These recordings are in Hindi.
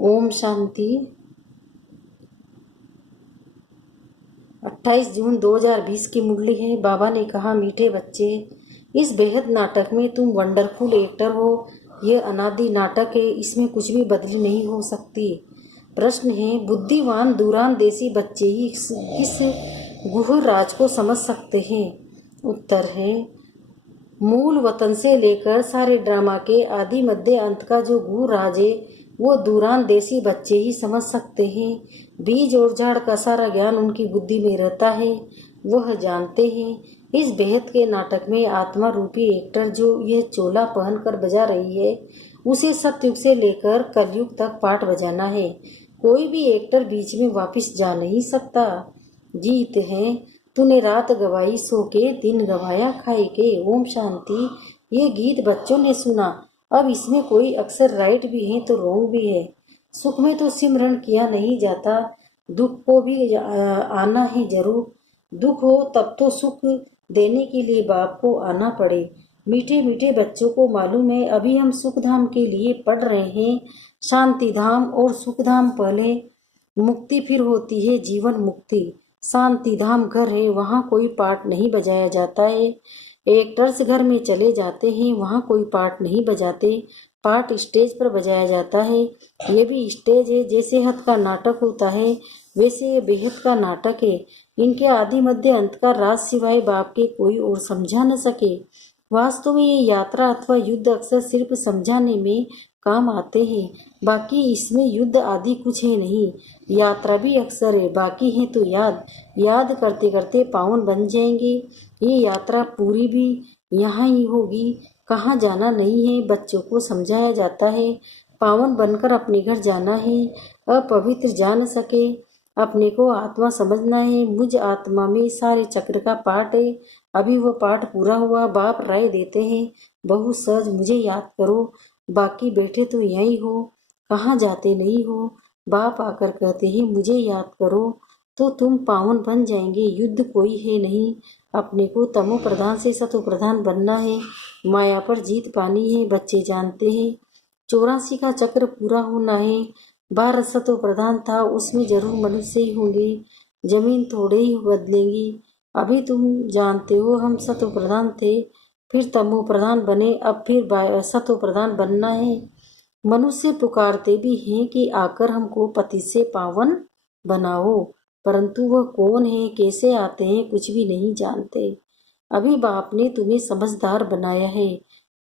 ओम शांति। 28 जून 2020 की मुरली है। बाबा ने कहा, मीठे बच्चे, इस बेहद नाटक में तुम वंडरफुल एक्टर हो। यह अनादि नाटक है, इसमें कुछ भी बदली नहीं हो सकती। प्रश्न है, बुद्धिवान दूरान देसी बच्चे ही किस गुह राज को समझ सकते हैं? उत्तर है, मूल वतन से लेकर सारे ड्रामा के आदि मध्य अंत का जो गुह राज है वो दूरान देसी बच्चे ही समझ सकते हैं। बीज और झाड़ का सारा ज्ञान उनकी बुद्धि में रहता है, वह जानते हैं। इस बेहद के नाटक में आत्मा रूपी एक्टर जो यह चोला पहन कर बजा रही है, उसे सतयुग से लेकर कलयुग तक पाठ बजाना है। कोई भी एक्टर बीच में वापस जा नहीं सकता। जीत है, तूने रात गवाई सो के, दिन गवाया खाए के। ओम शांति। ये गीत बच्चों ने सुना। अब इसमें कोई अक्षर राइट भी है तो रॉन्ग भी है। सुख में तो सिमरन किया नहीं जाता, दुख को भी आना है जरूर। दुख हो तब तो सुख देने के लिए बाप को आना पड़े। मीठे मीठे बच्चों को मालूम है, अभी हम सुख धाम के लिए पढ़ रहे हैं। शांति धाम और सुख धाम पहले, मुक्ति फिर होती है जीवन मुक्ति। शांति धाम घर है, वहाँ कोई पाठ नहीं बजाया जाता है। एक्टर्स घर में चले जाते हैं, वहाँ कोई पाठ नहीं बजाते। पाठ स्टेज पर बजाया जाता है। ये भी स्टेज है। जैसे हद का नाटक होता है वैसे ये बेहद का नाटक है। इनके आदि मध्य अंत का राज सिवाय बाप के कोई और समझा न सके। वास्तव में ये यात्रा अथवा युद्ध अक्सर सिर्फ समझाने में काम आते हैं, बाकी इसमें युद्ध आदि कुछ है नहीं। यात्रा भी अक्सर है, बाकी है तो याद। याद करते करते पावन बन जाएंगे। ये यात्रा पूरी भी यहाँ ही होगी, कहाँ जाना नहीं है। बच्चों को समझाया जाता है, पावन बनकर अपने घर जाना है। अपवित्र जा न सके, अपने को आत्मा समझना है। मुझ आत्मा में सारे चक्र का पाठ है। अभी वो पाठ पूरा हुआ। बाप राय देते हैं, बहुत सहज मुझे याद करो, बाकी बैठे तो यहीं हो, कहाँ जाते नहीं हो। बाप आकर कहते हैं, मुझे याद करो तो तुम पावन बन जाएंगे। युद्ध कोई है नहीं, अपने को तमो प्रधान से सतो प्रधान बनना है। माया पर जीत पानी है, बच्चे जानते हैं। 84 का चक्र पूरा होना है। 12 सतो प्रधान था, उसमें जरूर मनुष्य ही होंगे, जमीन थोड़े ही बदलेंगी। अभी तुम जानते हो हम सतो प्रधान थे, फिर तमो प्रधान बने, अब फिर सतो प्रधान बनना है। मनुष्य पुकारते भी हैं कि आकर हमको पति से पावन बनाओ, परंतु वह कौन है, कैसे आते हैं, कुछ भी नहीं जानते। अभी बाप ने तुम्हें समझदार बनाया है।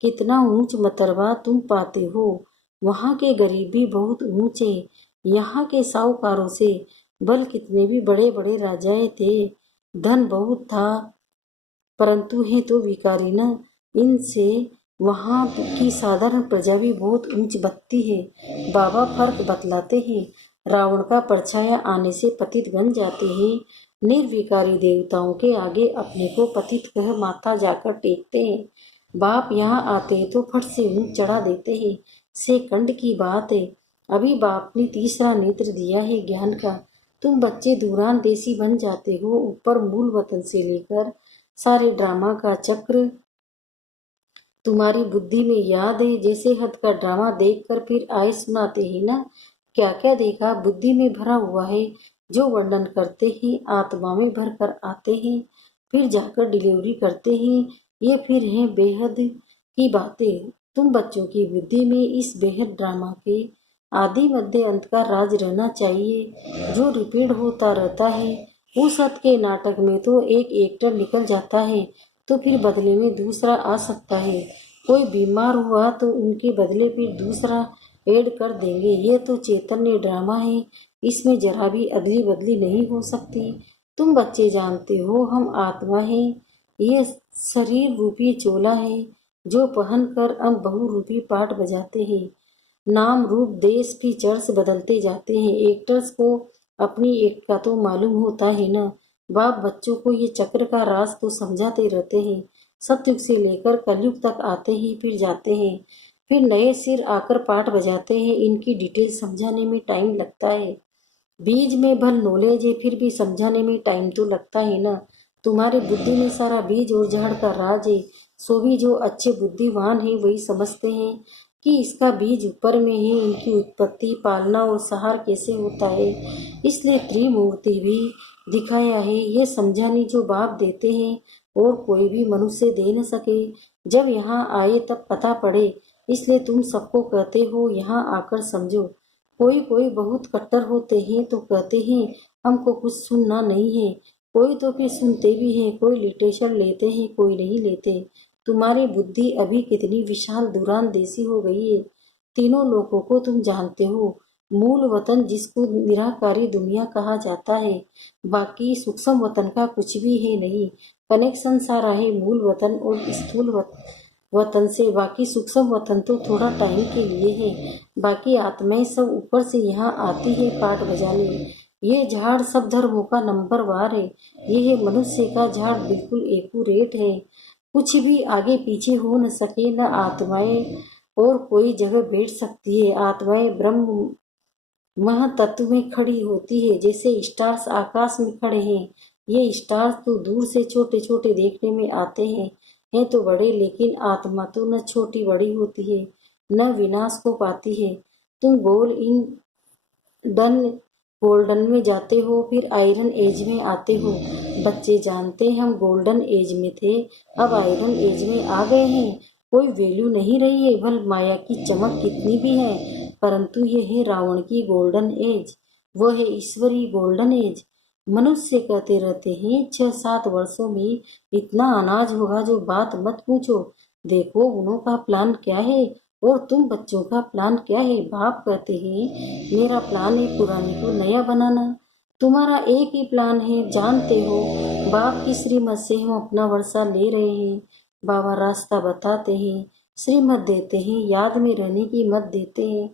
कितना ऊंच मतरवा तुम पाते हो। वहाँ के गरीब भी बहुत ऊंचे, यहाँ के साहूकारों से बल कितने भी बड़े बड़े राजाएं थे, धन बहुत था, परंतु है तो विकारी न। इनसे वहाँ की साधारण प्रजा भी बहुत ऊंच बत्ती है। बाबा फर्क बतलाते हैं। रावण का परछाया आने से पतित बन जाते हैं। निर्विकारी देवताओं के आगे अपने को पतित कह माथा जाकर टेकते हैं। बाप यहाँ आते हैं तो फट से ऊँच चढ़ा देते हैं। सेकंड की बात है। अभी बाप ने तीसरा नेत्र दिया है ज्ञान का। तुम बच्चे दूरान देसी बन जाते हो। ऊपर मूल वतन से लेकर सारे ड्रामा का चक्र तुम्हारी बुद्धि में याद है। जैसे हद का ड्रामा देखकर फिर आए सुनाते हैं ना, क्या क्या देखा, बुद्धि में भरा हुआ है। जो वर्णन करते हैं आत्मा में भर कर आते हैं, फिर जाकर डिलीवरी करते हैं। ये फिर हैं बेहद की बातें। तुम बच्चों की बुद्धि में इस बेहद ड्रामा के आदि मध्य अंत का राज रहना चाहिए, जो रिपीट होता रहता है। उस हद के नाटक में तो एक एक्टर निकल जाता है तो फिर बदले में दूसरा आ सकता है। कोई बीमार हुआ तो उनके बदले फिर दूसरा ऐड कर देंगे। ये तो चैतन्य ड्रामा है, इसमें जरा भी अदली बदली नहीं हो सकती। तुम बच्चे जानते हो हम आत्मा हैं। ये शरीर रूपी चोला है जो पहनकर हम बहुरूपी पाठ बजाते हैं। नाम रूप देश फीचर्स बदलते जाते हैं। एक्टर्स को अपनी एक्ट का तो मालूम होता है ना। बाप बच्चों को ये चक्र का राज तो समझाते रहते हैं। सतयुग से लेकर कलयुग तक आते ही फिर जाते हैं, फिर नए सिर आकर पाठ बजाते हैं। इनकी डिटेल समझाने में टाइम लगता है। बीज में भल नॉलेज है, फिर भी समझाने में टाइम तो लगता है ना। तुम्हारे बुद्धि में सारा बीज और झाड़ का राज है। सो भी जो अच्छे बुद्धिवान है वही समझते हैं। कि इसका बीज ऊपर में है, इनकी उत्पत्ति, पालना और सहार कैसे होता है। इसलिए त्रिमूर्ति भी दिखाया है। ये समझाने जो बाप देते हैं और कोई भी मनुष्य दे न सके। जब यहाँ आए तब पता पड़े, इसलिए तुम सबको कहते हो यहाँ आकर समझो। कोई कोई बहुत कट्टर होते हैं तो कहते हैं हमको कुछ सुनना नहीं है। कोई तो फिर सुनते भी हैं, कोई लिटरेचर लेते हैं, कोई नहीं लेते। तुम्हारी बुद्धि अभी कितनी विशाल दूरांदेशी हो गई है। तीनों लोगों को तुम जानते हो। मूल वतन जिसको निराकारी दुनिया कहा जाता है, बाकी सूक्ष्म वतन का कुछ भी है नहीं। कनेक्शन सारा है मूल वतन और स्थूल वतन से। बाकी सूक्ष्म वतन तो थोड़ा टाइम के लिए है। बाकी आत्माएं सब ऊपर से यहाँ आती है पाठ बजाने। ये झाड़ सब धर्मों का नंबर वार है। ये है मनुष्य का झाड़, बिल्कुल एक्यूरेट है। कुछ भी आगे पीछे हो न सके। न आत्माएं और कोई जगह बैठ सकती है। आत्माएं ब्रह्म महातत्व में खड़ी होती है, जैसे स्टार्स आकाश में खड़े हैं। ये स्टार्स तो दूर से छोटे छोटे देखने में आते हैं तो बड़े, लेकिन आत्मा तो न छोटी बड़ी होती है, न विनाश को पाती है। तुम गोल्डन में जाते हो, फिर आयरन एज में आते हो। बच्चे जानते हम गोल्डन एज में थे, अब आयरन एज में आ गए हैं। कोई वैल्यू नहीं रही है, भल माया की चमक कितनी भी है, परंतु ये है रावण की गोल्डन एज, वो है ईश्वरी गोल्डन एज। मनुष्य कहते रहते हैं 6-7 वर्षों में इतना अनाज होगा जो बात मत पूछो। देखो उन्हों का प्लान क्या है और तुम बच्चों का प्लान क्या है। बाप कहते हैं मेरा प्लान है पुराने को नया बनाना। तुम्हारा एक ही प्लान है, जानते हो। बाप की श्रीमत से हम अपना वर्षा ले रहे हैं। बाबा रास्ता बताते हैं, श्रीमत देते हैं, याद में रहने की मत देते हैं।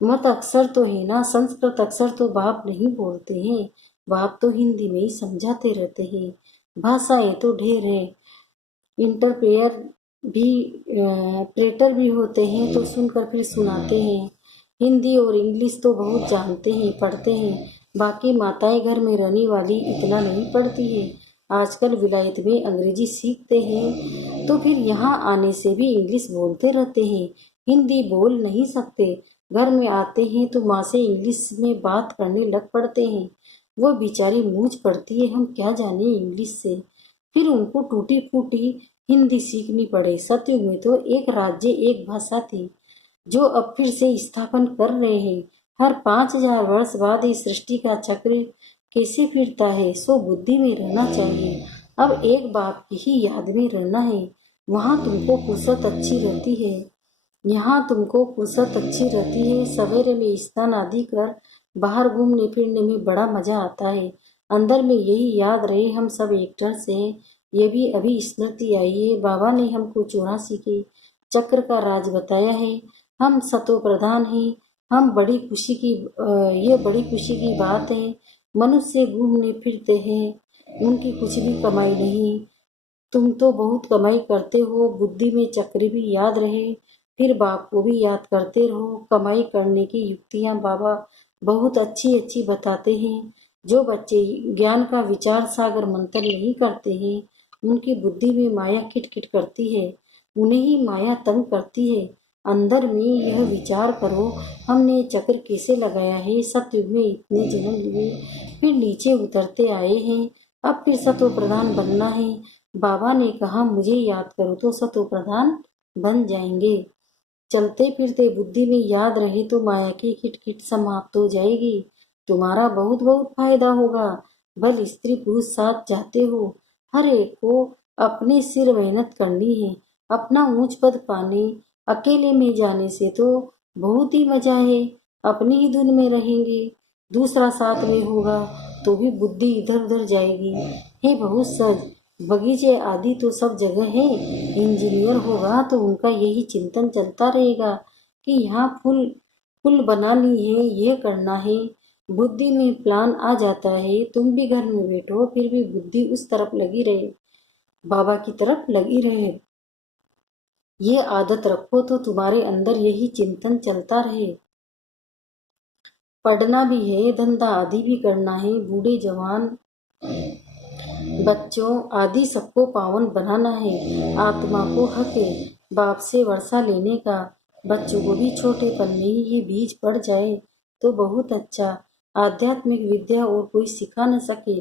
मत अक्षर तो है ना, संस्कृत अक्षर तो बाप नहीं बोलते हैं। बाप तो हिंदी में ही समझाते रहते हैं। भाषाएं तो ढेर है, इंटरप्रेयर भी प्रेटर भी होते हैं तो सुनकर फिर सुनाते हैं। हिंदी और इंग्लिश तो बहुत जानते हैं, पढ़ते हैं। बाकी माताएं घर में रहने वाली इतना नहीं पढ़ती है। आजकल विलायत में अंग्रेजी सीखते हैं तो फिर यहाँ आने से भी इंग्लिश बोलते रहते हैं। हिंदी बोल नहीं सकते। घर में आते हैं तो माँ से इंग्लिश में बात करने लग पड़ते हैं। वो बेचारी मूंझ पड़ती है, हम क्या जाने इंग्लिश से। फिर उनको टूटी फूटी हिंदी सीखनी पड़े। सतयुग में तो एक राज्य एक भाषा थी, जो अब फिर से स्थापन कर रहे हैं। हर 5000 वर्ष बाद इस सृष्टि का चक्र कैसे फिरता है, सो बुद्धि में रहना चाहिए। अब एक बाप की ही याद में रहना है। वहाँ तुमको फुर्सत अच्छी रहती है, यहाँ तुमको फुर्सत अच्छी रहती है। सवेरे में स्नान आदि कर बाहर घूमने फिरने में बड़ा मजा आता है। अंदर में यही याद रहे हम सब एक्टर्स हैं। ये भी अभी स्मृति आई है। बाबा ने हमको 84 के चक्र का राज बताया है। हम सतो प्रधान हैं। हम बड़ी खुशी की ये बड़ी खुशी की बात है। मनुष्य घूमने फिरते हैं, उनकी कुछ भी कमाई नहीं। तुम तो बहुत कमाई करते हो। बुद्धि में चक्र भी याद रहे, फिर बाप को भी याद करते रहो। कमाई करने की युक्तियाँ बाबा बहुत अच्छी अच्छी बताते हैं। जो बच्चे ज्ञान का विचार सागर मंथन नहीं करते हैं, उनकी बुद्धि में माया खिटखिट करती है, उन्हें ही माया तंग करती है। अंदर में यह विचार करो, हमने चक्र कैसे लगाया है। सतयुग में इतने जन्म लिए, फिर नीचे उतरते आए हैं, अब फिर सतो प्रधान बनना है। बाबा ने कहा मुझे याद करो तो सतो प्रधान बन जाएंगे। चलते फिरते बुद्धि में याद रहे तो माया की खिटखिट समाप्त हो जाएगी। तुम्हारा बहुत बहुत फायदा होगा। भले स्त्री पुरुष साथ जाते हो, हर एक को अपने सिर मेहनत करनी है, अपना ऊंच पद पाने। अकेले में जाने से तो बहुत ही मजा है, अपनी ही धुन में रहेंगे। दूसरा साथ में होगा तो भी बुद्धि इधर उधर जाएगी। हे बहुत सज, बगीचे आदि तो सब जगह है। इंजीनियर होगा तो उनका यही चिंतन चलता रहेगा कि यहाँ फूल फूल बनानी है, ये करना है। बुद्धि में प्लान आ जाता है। तुम भी घर में बैठो, फिर भी बुद्धि उस तरफ लगी रहे, बाबा की तरफ लगी रहे। ये आदत रखो तो तुम्हारे अंदर यही चिंतन चलता रहे। पढ़ना भी है, धंधा आदि भी करना है। बूढ़े जवान बच्चों आदि सबको पावन बनाना है। आत्मा को हक है बाप से वर्षा लेने का। बच्चों को भी छोटेपन में ही ये बीज पड़ जाए तो बहुत अच्छा। आध्यात्मिक विद्या और कोई सिखा न सके।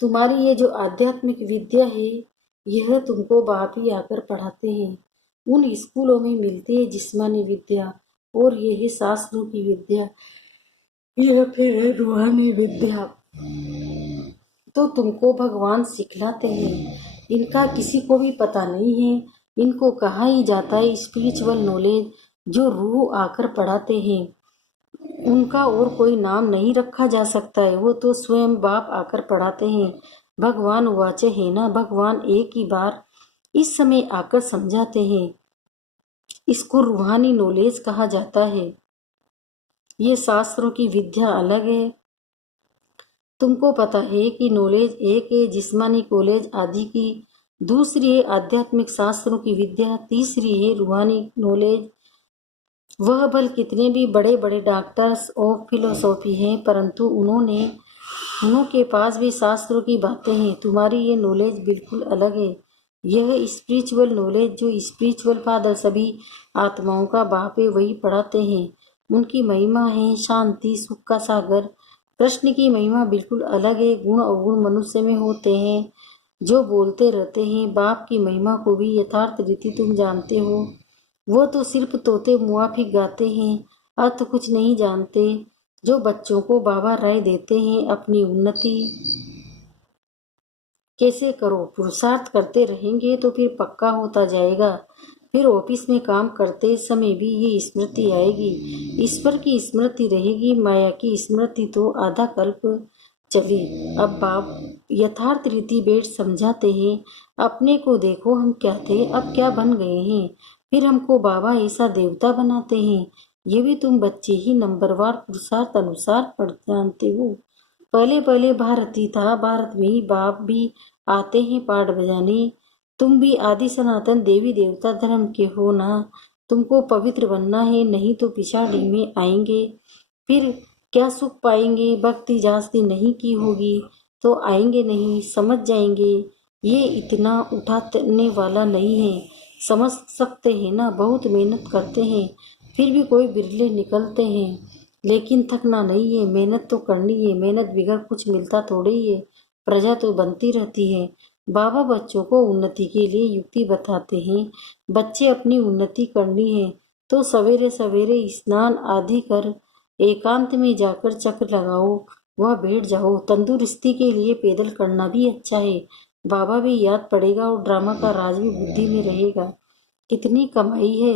तुम्हारी ये जो आध्यात्मिक विद्या है, यह तुमको बाप ही आकर पढ़ाते हैं। उन स्कूलों में मिलती है जिस्मानी विद्या, और यह है शास्त्रों की विद्या, यह फिर है रूहानी विद्या। तो तुमको भगवान सिखलाते हैं। इनका किसी को भी पता नहीं है। इनको कहा ही जाता है स्पिरिचुअल नॉलेज, जो रूह आकर पढ़ाते हैं। उनका और कोई नाम नहीं रखा जा सकता है, वो तो स्वयं बाप आकर पढ़ाते हैं। भगवान वाचे है ना, भगवान एक ही बार इस समय आकर समझाते हैं। इसको रूहानी नॉलेज कहा जाता है। ये शास्त्रों की विद्या अलग है। तुमको पता है कि नॉलेज एक है जिस्मानी कॉलेज आदि की, दूसरी है आध्यात्मिक शास्त्रों की विद्या, तीसरी है रूहानी नॉलेज। वह बल कितने भी बड़े बड़े डॉक्टर्स ऑफ फिलोसॉफी हैं, परंतु उनके पास भी शास्त्रों की बातें हैं। तुम्हारी ये नॉलेज बिल्कुल अलग है। यह स्पिरिचुअल नॉलेज, जो स्पिरिचुअल फादर सभी आत्माओं का बाप है, वही पढ़ाते हैं। उनकी महिमा है शांति, सुख का सागर। कृष्ण की महिमा बिल्कुल अलग है। गुण अवगुण मनुष्य में होते हैं जो बोलते रहते हैं। बाप की महिमा को भी यथार्थ रीति तुम जानते हो। वो तो सिर्फ तोते मुआफिक गाते हैं, अर्थ कुछ नहीं जानते। जो बच्चों को बाबा राय देते हैं अपनी उन्नति कैसे करो, पुरुषार्थ करते रहेंगे तो फिर पक्का होता जाएगा। फिर ऑफिस में काम करते समय भी ये स्मृति आएगी। ईश्वर की स्मृति रहेगी, माया की स्मृति तो आधा कल्प चली। अब बाप यथार्थ रीति बैठ समझाते हैं। अपने को देखो, हम क्या थे अब क्या बन गए हैं। फिर हमको बाबा ऐसा देवता बनाते हैं। ये भी तुम बच्चे ही नंबरवार पुरुषार्थ अनुसार पढ़ जानते हो। पहले पहले भारत ही था, भारत में ही बाप भी आते हैं पाठ बजाने। तुम भी आदि सनातन देवी देवता धर्म के हो ना। तुमको पवित्र बनना है, नहीं तो पिछाड़ी में आएंगे। फिर क्या सुख पाएंगे। भक्ति जास्ती नहीं की होगी तो आएंगे नहीं, समझ जाएंगे। ये इतना उठाने वाला नहीं है, समझ सकते हैं ना। बहुत मेहनत करते हैं, फिर भी कोई बिरले निकलते हैं। लेकिन थकना नहीं है, मेहनत तो करनी है। मेहनत बिगड़ कुछ मिलता थोड़ी है, प्रजा तो बनती रहती है। बाबा बच्चों को उन्नति के लिए युक्ति बताते हैं। बच्चे अपनी उन्नति करनी है तो सवेरे सवेरे स्नान आदि कर एकांत में जाकर चक्र लगाओ, वह बैठ जाओ। तंदुरुस्ती के लिए पैदल करना भी अच्छा है। बाबा भी याद पड़ेगा और ड्रामा का राज भी बुद्धि में रहेगा। कितनी कमाई है,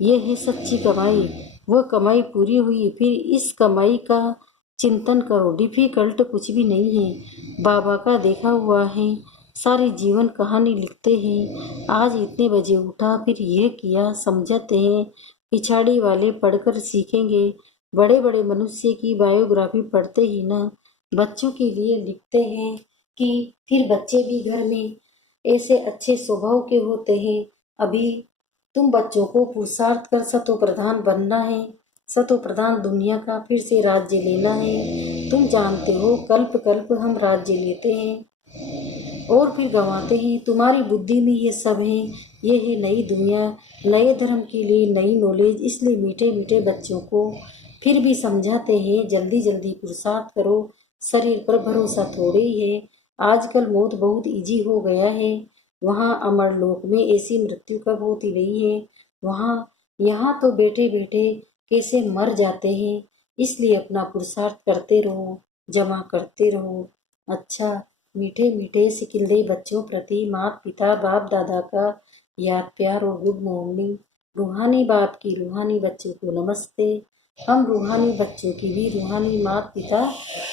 ये है सच्ची कमाई। वह कमाई पूरी हुई, फिर इस कमाई का चिंतन करो। डिफिकल्ट कुछ भी नहीं है। बाबा का देखा हुआ है, सारी जीवन कहानी लिखते हैं। आज इतने बजे उठा, फिर यह किया, समझाते हैं। पिछाड़ी वाले पढ़कर सीखेंगे। बड़े बड़े मनुष्य की बायोग्राफी पढ़ते ही ना बच्चों के लिए लिखते हैं कि फिर बच्चे भी घर में ऐसे अच्छे स्वभाव के होते हैं। अभी तुम बच्चों को पुरुषार्थ कर सतो प्रधान बनना है। सतो प्रधान दुनिया का फिर से राज्य लेना है। तुम जानते हो कल्प कल्प हम राज्य लेते हैं और फिर गंवाते हैं। तुम्हारी बुद्धि में ये सब है। ये है नई दुनिया, नए धर्म के लिए नई नॉलेज। इसलिए मीठे मीठे बच्चों को फिर भी समझाते हैं, जल्दी जल्दी पुरुषार्थ करो। शरीर पर भरोसा थोड़े ही है। आजकल मौत बहुत इजी हो गया है। वहाँ अमर लोक में ऐसी मृत्यु कब होती नहीं है। वहाँ यहाँ तो बैठे बैठे कैसे मर जाते हैं। इसलिए अपना पुरुषार्थ करते रहो, जमा करते रहो। अच्छा, मीठे मीठे सिकिंदे बच्चों प्रति माता पिता बाप दादा का याद प्यार और गुड मॉर्निंग। रूहानी बाप की रूहानी बच्चों को नमस्ते। हम रूहानी बच्चों की भी रूहानी माता पिता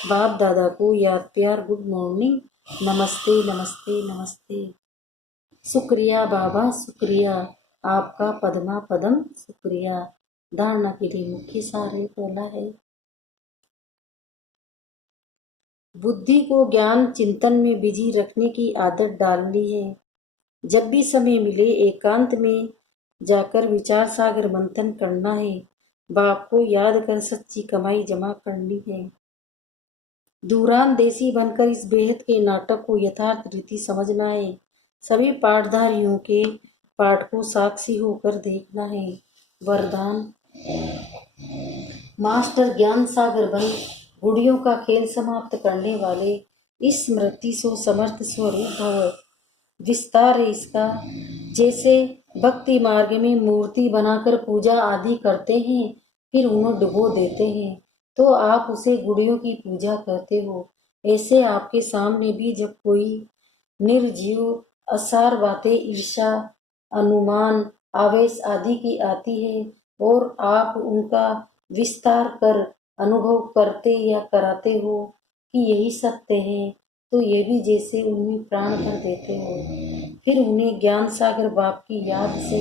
बाप दादा को याद प्यार गुड मॉर्निंग, नमस्ते नमस्ते नमस्ते। शुक्रिया बाबा, शुक्रिया आपका पद्मा पदम, शुक्रिया। धारणा के लिए मुख्य सार है, पहला है बुद्धि को ज्ञान चिंतन में बिजी रखने की आदत डालनी है। जब भी समय मिले एकांत में जाकर विचार सागर मंथन करना है। बाप को याद कर सच्ची कमाई जमा करनी है। दूरान देसी बनकर इस बेहद के नाटक को यथार्थ रीति समझना है। सभी पाठधारियों के पाठ को साक्षी होकर देखना है। वरदान। मास्टर ज्ञान सागर बन गुड़ियों का खेल समाप्त करने वाले इस स्मृति सो समर्थ स्वरूप भव। विस्तार है इसका। जैसे भक्ति मार्ग में मूर्ति बनाकर पूजा आदि करते हैं, फिर उन्हें डुबो देते हैं, तो आप उसे गुड़ियों की पूजा करते हो। ऐसे आपके सामने भी जब कोई निर्जीव असार बातें ईर्ष्या, अनुमान, आवेश आदि की आती है और आप उनका विस्तार कर अनुभव करते या कराते हो कि यही सत्य है, तो ये भी जैसे उनमें प्राण भर देते हो। फिर उन्हें ज्ञान सागर बाप की याद से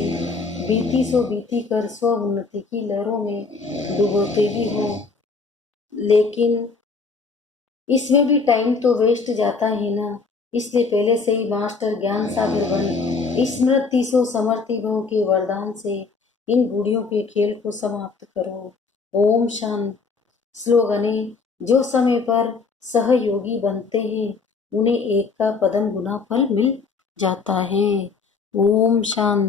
बीती सो बीती कर स्व उन्नति की लहरों में डुबोते भी हो। लेकिन इसमें भी टाइम तो वेस्ट जाता है ना, इसलिए पहले से ही मास्टर ज्ञान सागर बन स्मृति सो समर्थी भव के वरदान से इन गुड़ियों के खेल को समाप्त करो। ओम शांति। स्लोगन है, जो समय पर सहयोगी बनते हैं उन्हें एक का पदम गुना फल मिल जाता है। ओम शांति।